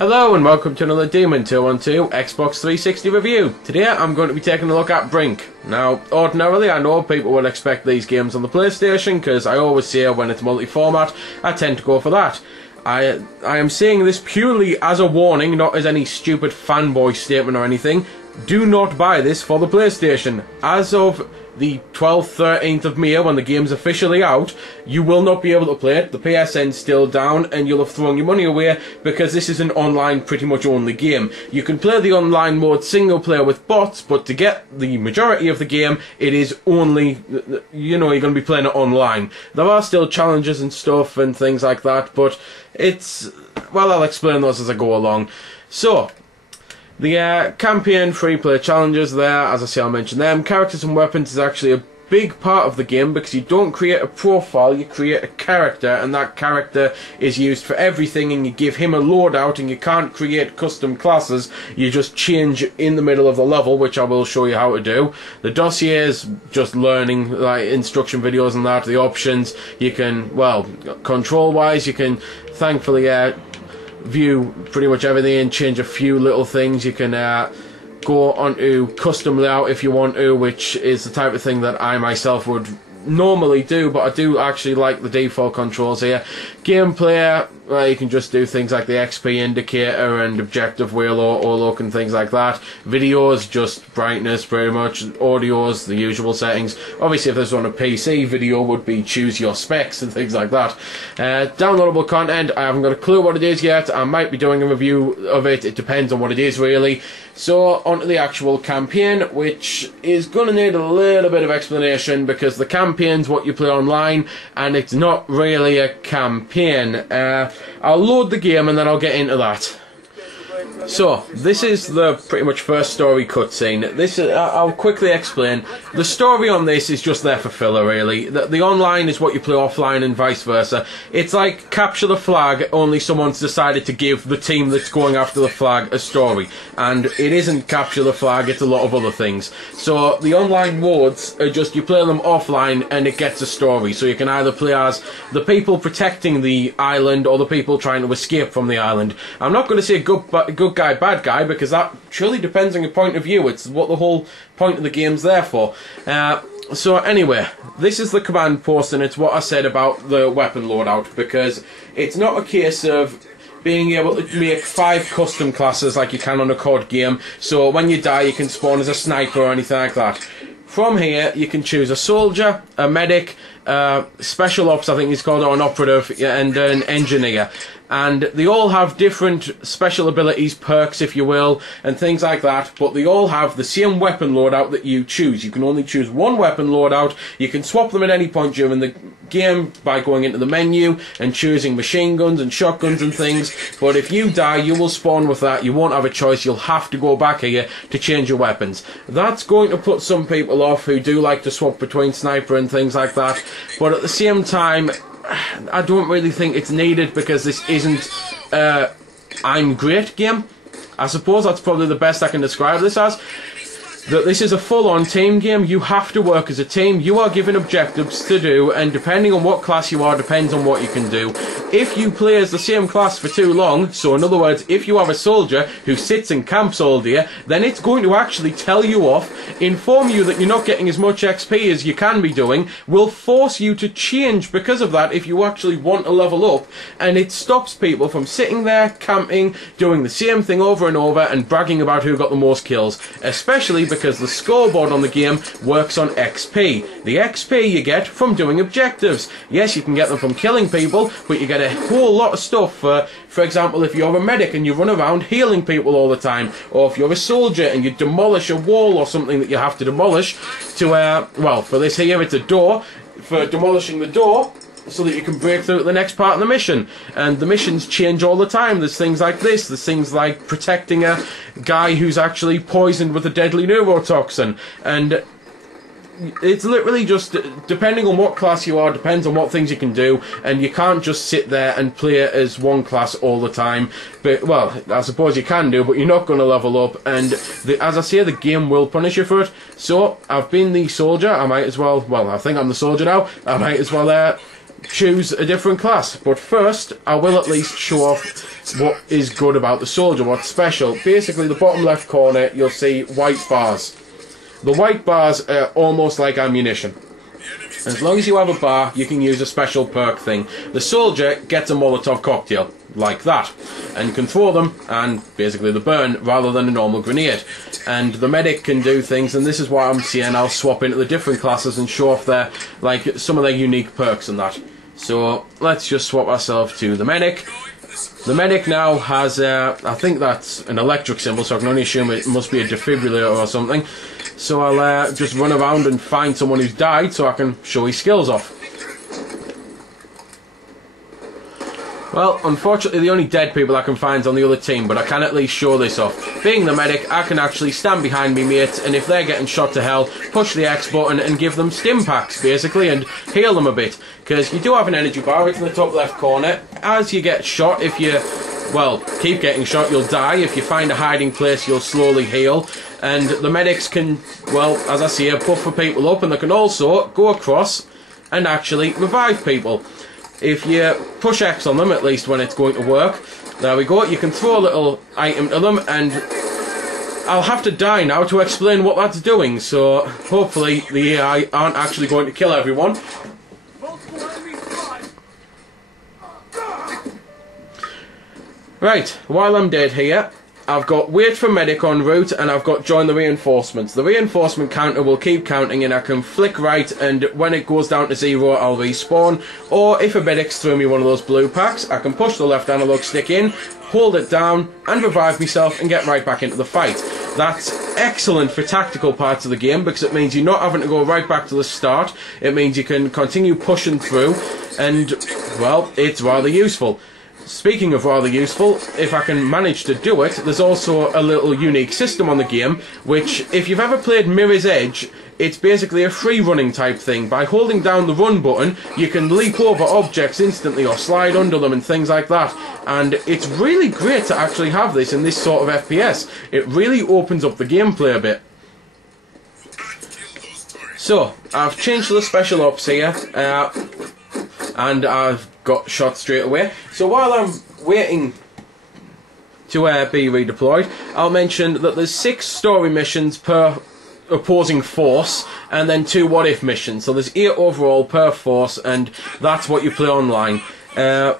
Hello and welcome to another Demon 212 Xbox 360 review. Today I'm going to be taking a look at Brink. Now, ordinarily I know people would expect these games on the PlayStation because I always say when it's multi-format, I tend to go for that. I am saying this purely as a warning, not as any stupid fanboy statement or anything. Do not buy this for the PlayStation. As of the 12th, 13th of May, when the game's officially out, you will not be able to play it. The PSN's still down, and you'll have thrown your money away because this is an online pretty much only game. You can play the online mode single player with bots, but to get the majority of the game, it is only, you know, you're going to be playing it online. There are still challenges and stuff and things like that, but it's, well, I'll explain those as I go along. So, the campaign free-play challenges there, as I say, I'll mention them. Characters and weapons is actually a big part of the game because you don't create a profile, you create a character, and that character is used for everything, and you give him a loadout, and you can't create custom classes, you just change in the middle of the level, which I will show you how to do. The dossier is just learning, like instruction videos and that. The options, you can, well, control-wise, you can thankfully view pretty much everything and change a few little things. You can go onto custom layout if you want to, which is the type of thing that I myself would normally do, but I do actually like the default controls here. Gameplay, you can just do things like the XP indicator and objective wheel or look and things like that. Videos, just brightness pretty much. Audio's the usual settings. Obviously if this was on a PC, video would be choose your specs and things like that. Downloadable content, I haven't got a clue what it is yet. I might be doing a review of it. It depends on what it is really. So onto the actual campaign, which is going to need a little bit of explanation because the campaign's what you play online and it's not really a campaign. I'll load the game and then I'll get into that. So, this is the pretty much first story cutscene. This I'll quickly explain. The story on this is just there for filler, really. The online is what you play offline and vice versa. It's like Capture the Flag, only someone's decided to give the team that's going after the flag a story. And it isn't Capture the Flag, it's a lot of other things. So, the online modes are just, you play them offline and it gets a story. So you can either play as the people protecting the island or the people trying to escape from the island. I'm not going to say good guy, bad guy, because that truly depends on your point of view. It's what the whole point of the game's there for. So anyway, this is the command post, and it's what I said about the weapon loadout, because it's not a case of being able to make 5 custom classes like you can on a COD game, so when you die you can spawn as a sniper or anything like that. From here you can choose a soldier, a medic, special ops I think it's called, or an operative, and an engineer. And they all have different special abilities, perks if you will, and things like that, but they all have the same weapon loadout that you choose. You can only choose one weapon loadout. You can swap them at any point during the game by going into the menu and choosing machine guns and shotguns and things, but if you die you will spawn with that. You won't have a choice, you'll have to go back here to change your weapons. That's going to put some people off who do like to swap between sniper and things like that, but at the same time I don't really think it's needed because this isn't I'm great game. I suppose that's probably the best I can describe this as. That this is a full-on team game. You have to work as a team. You are given objectives to do, and depending on what class you are, depends on what you can do. If you play as the same class for too long, so in other words, if you have a soldier who sits and camps all day, then it's going to actually tell you off, inform you that you're not getting as much XP as you can be doing, will force you to change because of that if you actually want to level up, and it stops people from sitting there, camping, doing the same thing over and over, and bragging about who got the most kills, especially because the scoreboard on the game works on XP. The XP you get from doing objectives. Yes, you can get them from killing people, but you get a whole lot of stuff. For example, if you're a medic and you run around healing people all the time, or if you're a soldier and you demolish a wall or something that you have to demolish to, well, for this here it's a door, for demolishing the door, so that you can break through to the next part of the mission. And the missions change all the time. There's things like this. There's things like protecting a guy who's actually poisoned with a deadly neurotoxin. And it's literally just, depending on what class you are, depends on what things you can do, and you can't just sit there and play as one class all the time. But, well, I suppose you can do, but you're not going to level up, and as I say, the game will punish you for it. So, I've been the soldier, I might as well, I think I'm the soldier now, I might as well choose a different class. But first, I will at least show off what is good about the soldier, what's special. Basically, the bottom left corner, you'll see white bars. The white bars are almost like ammunition. As long as you have a bar, you can use a special perk thing. The soldier gets a Molotov cocktail, like that, and you can throw them, and basically they burn, rather than a normal grenade. And the medic can do things, and this is what I'm saying, I'll swap into the different classes and show off their, like, some of their unique perks and that. So, let's just swap ourselves to the medic. The medic now has, I think that's an electric symbol, so I can only assume it must be a defibrillator or something. So I'll just run around and find someone who's died so I can show his skills off. Well, unfortunately the only dead people I can find is on the other team, but I can at least show this off. Being the medic, I can actually stand behind me mates, and if they're getting shot to hell, push the X button and give them stim packs, basically, and heal them a bit. Because you do have an energy bar, it's in the top left corner. As you get shot, if you, well, keep getting shot, you'll die. If you find a hiding place, you'll slowly heal. And the medics can, well, as I say, buffer people up, and they can also go across and actually revive people. If you push X on them, at least when it's going to work, there we go, you can throw a little item to them, and I'll have to die now to explain what that's doing, so hopefully the AI aren't actually going to kill everyone. Right, while I'm dead here, I've got wait for medic en route, and I've got join the reinforcements. The reinforcement counter will keep counting, and I can flick right, and when it goes down to 0 I'll respawn. Or if a medic's through me one of those blue packs, I can push the left analog stick in, hold it down and revive myself and get right back into the fight. That's excellent for tactical parts of the game because it means you're not having to go right back to the start. It means you can continue pushing through, and well, it's rather useful. Speaking of rather useful, if I can manage to do it, there's also a little unique system on the game, which, if you've ever played Mirror's Edge, it's basically a free running type thing. By holding down the run button, you can leap over objects instantly or slide under them and things like that. And it's really great to actually have this in this sort of FPS. It really opens up the gameplay a bit. So, I've changed the special ops here, and I've got shot straight away. So while I'm waiting to be redeployed, I'll mention that there's 6 story missions per opposing force, and then 2 what if missions. So there's 8 overall per force, and that's what you play online. The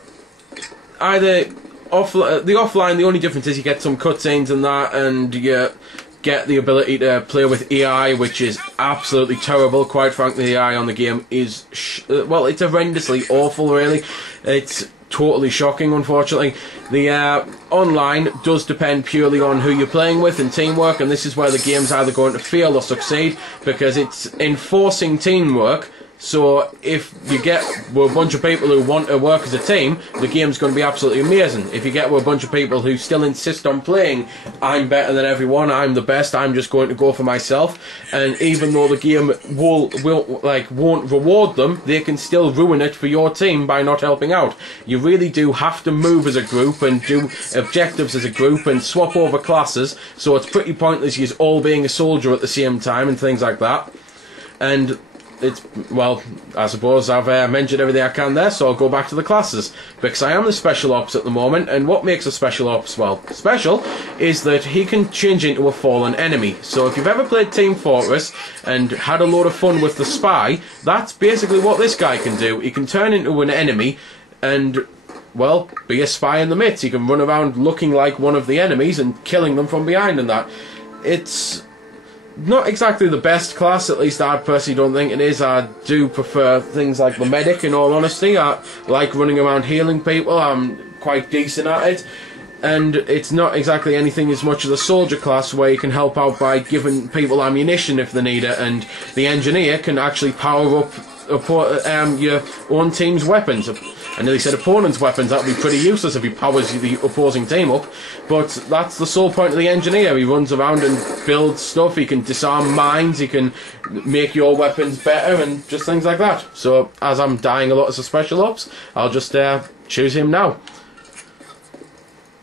offline, the only difference is you get some cutscenes and that, and you get the ability to play with AI, which is absolutely terrible. Quite frankly, the AI on the game is, well, it's horrendously awful, really. It's totally shocking, unfortunately. The online does depend purely on who you're playing with and teamwork, and this is where the game's either going to fail or succeed, because it's enforcing teamwork. So if you get with a bunch of people who want to work as a team, the game's going to be absolutely amazing. If you get with a bunch of people who still insist on playing, I'm better than everyone, I'm the best, I'm just going to go for myself, and even though the game won't reward them, they can still ruin it for your team by not helping out. You really do have to move as a group and do objectives as a group and swap over classes, so it's pretty pointless you all being a soldier at the same time and things like that. And it's, well, I suppose I've mentioned everything I can there, so I'll go back to the classes, because I am the special ops at the moment, and what makes a special ops, well, special, is that he can change into a fallen enemy. So if you've ever played Team Fortress and had a load of fun with the spy, that's basically what this guy can do. He can turn into an enemy and, well, be a spy in the midst. He can run around looking like one of the enemies and killing them from behind and that. It's not exactly the best class, at least I personally don't think it is. I do prefer things like the medic, in all honesty. I like running around healing people, I'm quite decent at it. And it's not exactly anything as much as a soldier class where you can help out by giving people ammunition if they need it, and the engineer can actually power up your own team's weapons. I nearly said opponent's weapons. That would be pretty useless if he powers the opposing team up, but that's the sole point of the engineer. He runs around and builds stuff, he can disarm mines, he can make your weapons better and just things like that. So as I'm dying a lot as a special ops, I'll just choose him now.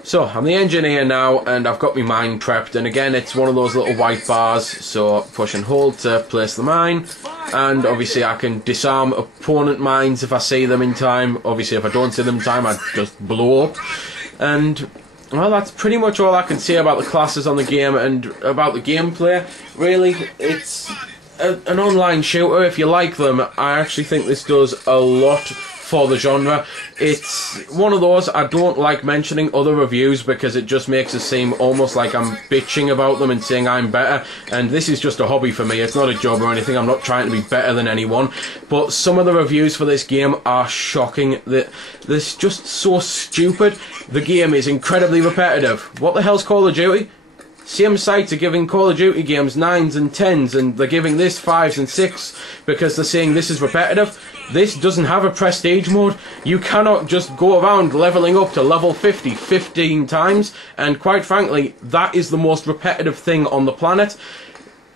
So, I'm the engineer now, and I've got my mine prepped, and again, it's one of those little white bars, so push and hold to place the mine, and obviously I can disarm opponent mines if I see them in time. Obviously if I don't see them in time, I just blow up. And well, that's pretty much all I can say about the classes on the game and about the gameplay. Really, it's an online shooter. If you like them, I actually think this does a lot for the genre. It's one of those I don't like mentioning other reviews because it just makes it seem almost like I'm bitching about them and saying I'm better, and this is just a hobby for me. It's not a job or anything. I'm not trying to be better than anyone, but some of the reviews for this game are shocking. This just so stupid. The game is incredibly repetitive. What the hell's Call of Duty? Same sites are giving Call of Duty games 9s and 10s, and they're giving this 5s and 6s because they're saying this is repetitive. This doesn't have a prestige mode. You cannot just go around leveling up to level 50 15 times, and quite frankly, that is the most repetitive thing on the planet.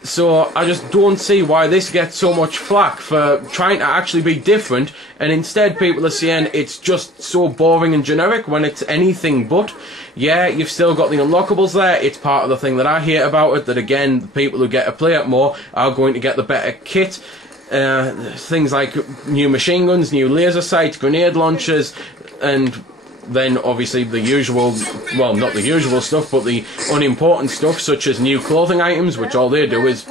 So I just don't see why this gets so much flack for trying to actually be different, and instead people are saying it's just so boring and generic when it's anything but. Yeah, you've still got the unlockables there. It's part of the thing that I hate about it, that again, the people who get to play it more are going to get the better kit. Things like new machine guns, new laser sights, grenade launchers, and then obviously the usual, well, not the usual stuff, but the unimportant stuff such as new clothing items, which all they do is,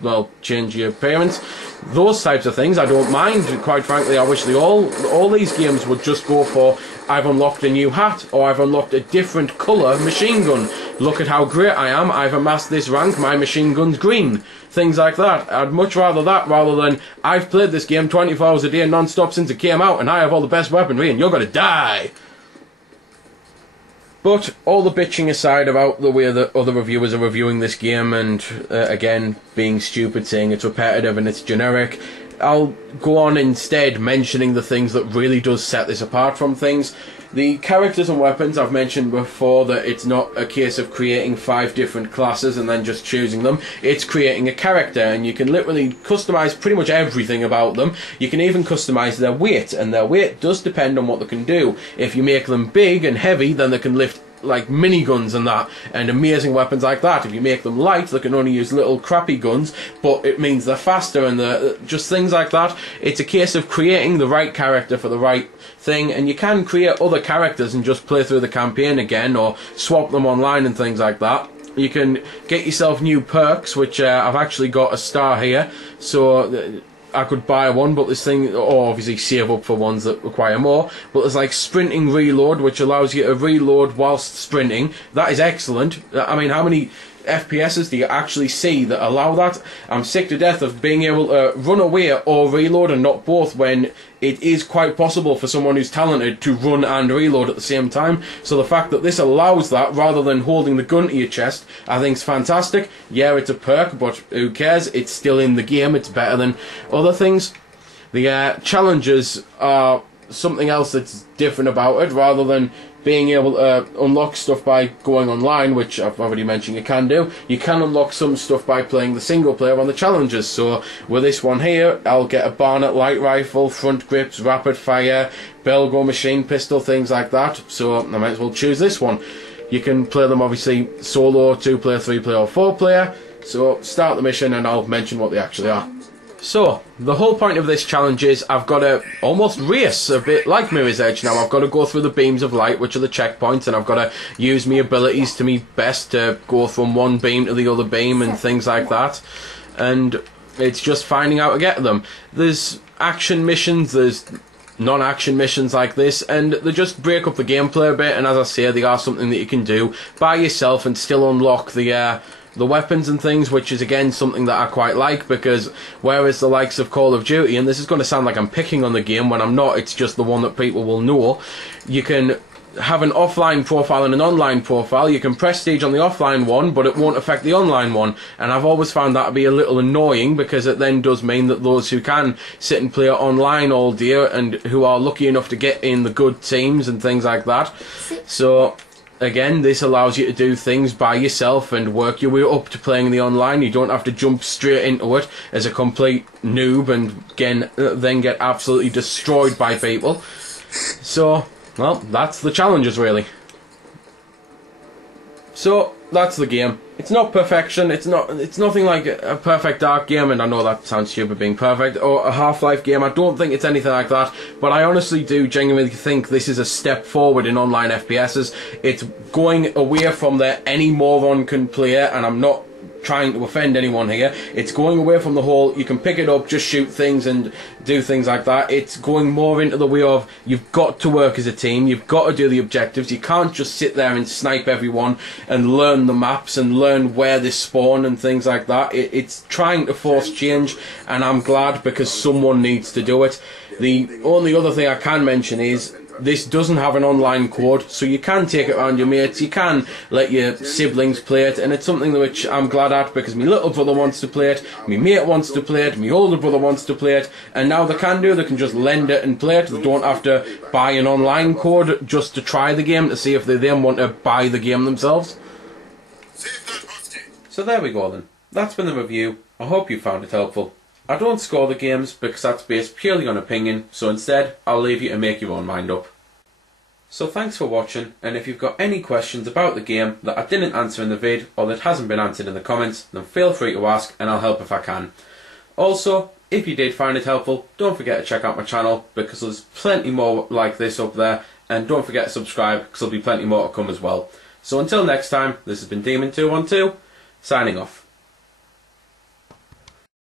well, change your appearance. Those types of things I don't mind. Quite frankly, I wish they all these games would just go for, I've unlocked a new hat, or I've unlocked a different colour machine gun. Look at how great I am, I've amassed this rank, my machine gun's green. Things like that. I'd much rather that rather than, I've played this game 24 hours a day non-stop since it came out, and I have all the best weaponry, and you're gonna die. But all the bitching aside about the way that other reviewers are reviewing this game and, again, being stupid, saying it's repetitive and it's generic, I'll go on instead mentioning the things that really does set this apart from things. The characters and weapons, I've mentioned before that it's not a case of creating 5 different classes and then just choosing them. It's creating a character, and you can literally customise pretty much everything about them. You can even customise their weight, and their weight does depend on what they can do. If you make them big and heavy, then they can lift like miniguns and that, and amazing weapons like that. If you make them light, they can only use little crappy guns, but it means they're faster, and just things like that. It's a case of creating the right character for the right thing, and you can create other characters and just play through the campaign again, or swap them online and things like that. You can get yourself new perks, which I've actually got a star here, so I could buy one, but this thing, or obviously save up for ones that require more, but there's like sprinting reload, which allows you to reload whilst sprinting. That is excellent. I mean, how many FPSs do you actually see that allow that? I'm sick to death of being able to run away or reload and not both, when it is quite possible for someone who's talented to run and reload at the same time. So the fact that this allows that rather than holding the gun to your chest, I think is fantastic. Yeah, it's a perk, but who cares? It's still in the game. It's better than other things. The challenges are something else that's different about it, rather than being able to unlock stuff by going online, which I've already mentioned you can do. You can unlock some stuff by playing the single player on the challenges. So with this one here, I'll get a Barnett light rifle, front grips, rapid fire, Belgo machine pistol, things like that. So I might as well choose this one. You can play them obviously solo, 2-player, 3-player or 4-player. So start the mission and I'll mention what they actually are. So, the whole point of this challenge is I've got to almost race, a bit like Mirror's Edge now. I've got to go through the beams of light, which are the checkpoints, and I've got to use my abilities to me best to go from one beam to the other beam and things like that. And it's just finding out to get them. There's action missions, there's non-action missions like this, and they just break up the gameplay a bit, and as I say, they are something that you can do by yourself and still unlock the weapons and things, which is again something that I quite like, because whereas the likes of Call of Duty, and this is going to sound like I'm picking on the game when I'm not, it's just the one that people will know, you can have an offline profile and an online profile. You can prestige on the offline one, but it won't affect the online one, and I've always found that to be a little annoying, because it then does mean that those who can sit and play online all day and who are lucky enough to get in the good teams and things like that, so again, this allows you to do things by yourself and work your way up to playing the online. You don't have to jump straight into it as a complete noob and then get absolutely destroyed by people. So, well, that's the challenges really. So that's the game. It's not perfection. It's nothing like a perfect Dark game, and I know that sounds stupid being perfect, or a Half-Life game. I don't think it's anything like that, but I honestly do genuinely think this is a step forward in online FPSs. It's going away from the any moron can play it, and I'm not trying to offend anyone here. It's going away from the whole you can pick it up, just shoot things and do things like that. It's going more into the way of you've got to work as a team, you've got to do the objectives. You can't just sit there and snipe everyone and learn the maps and learn where they spawn and things like that. It's trying to force change, and I'm glad, because someone needs to do it. The only other thing I can mention is this doesn't have an online code, so you can take it around your mates, you can let your siblings play it, and it's something which I'm glad at, because my little brother wants to play it, my mate wants to play it, my older brother wants to play it, and now they can just lend it and play it. They don't have to buy an online code just to try the game to see if they then want to buy the game themselves. So there we go then. That's been the review. I hope you found it helpful. I don't score the games because that's based purely on opinion, so instead I'll leave you to make your own mind up. So thanks for watching, and if you've got any questions about the game that I didn't answer in the vid or that hasn't been answered in the comments, then feel free to ask and I'll help if I can. Also, if you did find it helpful, don't forget to check out my channel, because there's plenty more like this up there, and don't forget to subscribe because there'll be plenty more to come as well. So until next time, this has been Demon212, signing off.